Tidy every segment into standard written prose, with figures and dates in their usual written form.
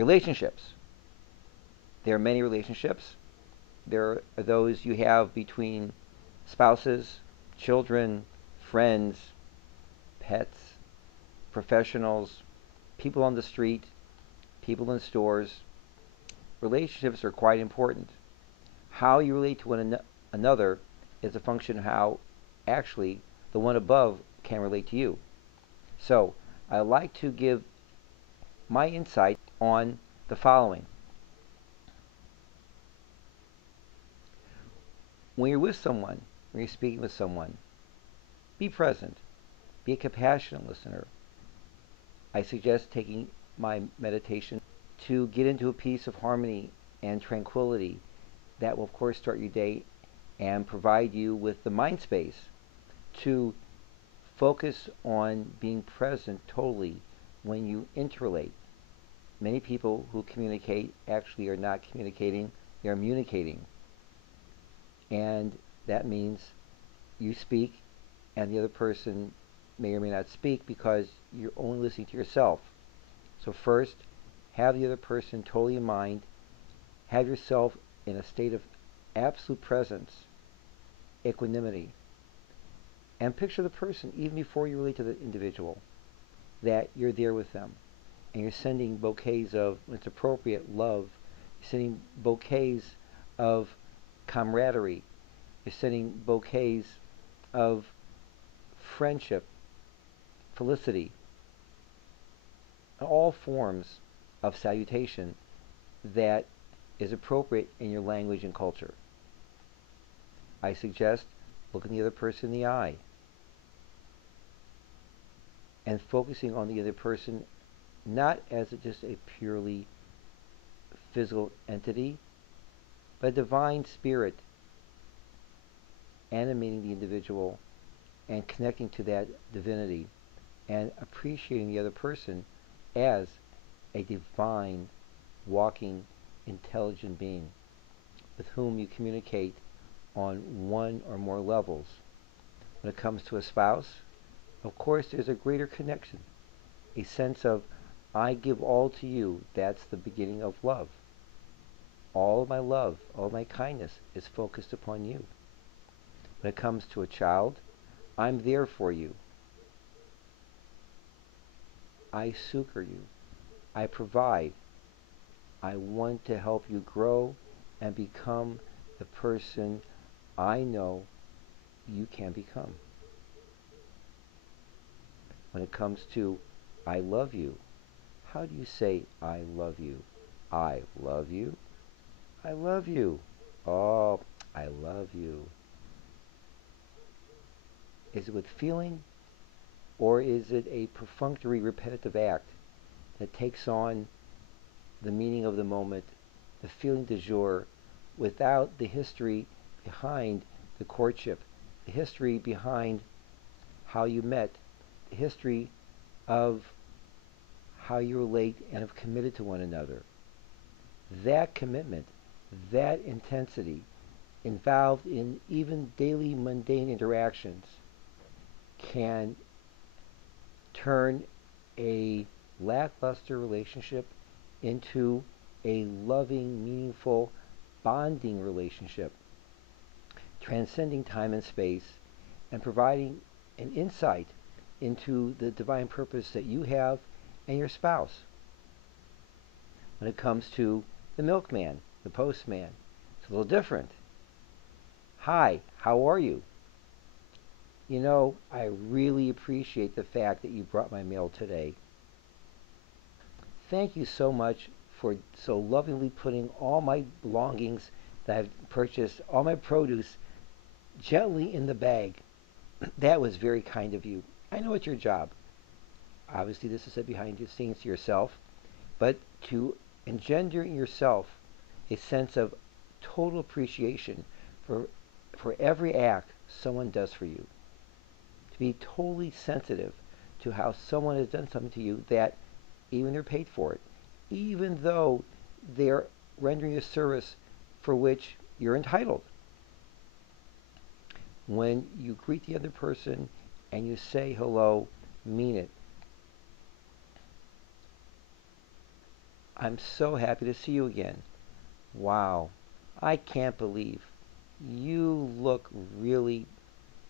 Relationships. There are many relationships. There are those you have between spouses, children, friends, pets, professionals, people on the street, people in stores. Relationships are quite important. How you relate to one another is a function of how actually the one above can relate to you. So I like to give my insight on the following. When you're with someone, when you're speaking with someone, be present. Be a compassionate listener. I suggest taking my meditation to get into a piece of harmony and tranquility that will, of course, start your day and provide you with the mind space to focus on being present totally when you interrelate. Many people who communicate actually are not communicating, they're communicating. And that means you speak and the other person may or may not speak because you're only listening to yourself. So first, have the other person totally in mind, have yourself in a state of absolute presence, equanimity, and picture the person even before you relate to the individual, that you're there with them, and you're sending bouquets of, when it's appropriate, love. You're sending bouquets of camaraderie. You're sending bouquets of friendship, felicity, all forms of salutation that is appropriate in your language and culture. I suggest looking the other person in the eye and focusing on the other person not as just a purely physical entity, but a divine spirit animating the individual and connecting to that divinity and appreciating the other person as a divine, walking, intelligent being with whom you communicate on one or more levels. When it comes to a spouse, of course, there's a greater connection, a sense of, I give all to you. That's the beginning of love. All of my love, all of my kindness is focused upon you. When it comes to a child, I'm there for you. I succor you. I provide. I want to help you grow and become the person I know you can become. When it comes to I love you, how do you say I love you? I love you. I love you. Oh, I love you. Is it with feeling, or is it a perfunctory repetitive act that takes on the meaning of the moment, the feeling du jour, without the history behind the courtship, the history behind how you met, the history of how you relate and have committed to one another? That commitment, that intensity, involved in even daily mundane interactions, can turn a lackluster relationship into a loving, meaningful, bonding relationship, transcending time and space and providing an insight into the divine purpose that you have and your spouse. When it comes to the milkman, the postman, it's a little different. Hi, how are you? You know, I really appreciate the fact that you brought my mail today. Thank you so much for so lovingly putting all my belongings that I've purchased, all my produce, gently in the bag. That was very kind of you. I know it's your job. Obviously, this is a behind the scenes to yourself, but to engender in yourself a sense of total appreciation for every act someone does for you. To be totally sensitive to how someone has done something to you that even they're paid for it, even though they're rendering a service for which you're entitled. When you greet the other person and you say hello, mean it. I'm so happy to see you again. Wow, I can't believe you look really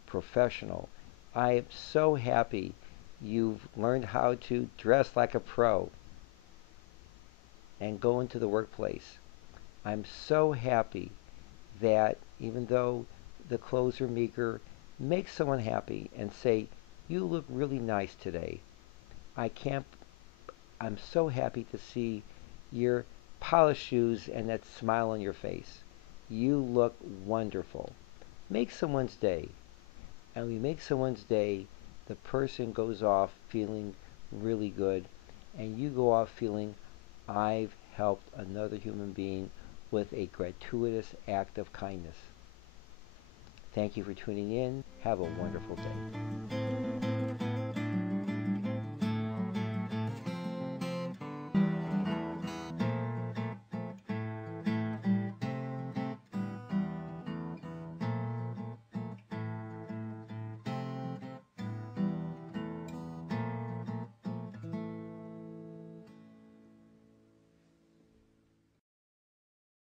professional. I am so happy you've learned how to dress like a pro and go into the workplace. I'm so happy that even though the clothes are meager, make someone happy and say, "You look really nice today." I can't I'm so happy to see your polished shoes and that smile on your face. You look wonderful. Make someone's day. And when you make someone's day, the person goes off feeling really good, and you go off feeling, I've helped another human being with a gratuitous act of kindness. Thank you for tuning in. Have a wonderful day.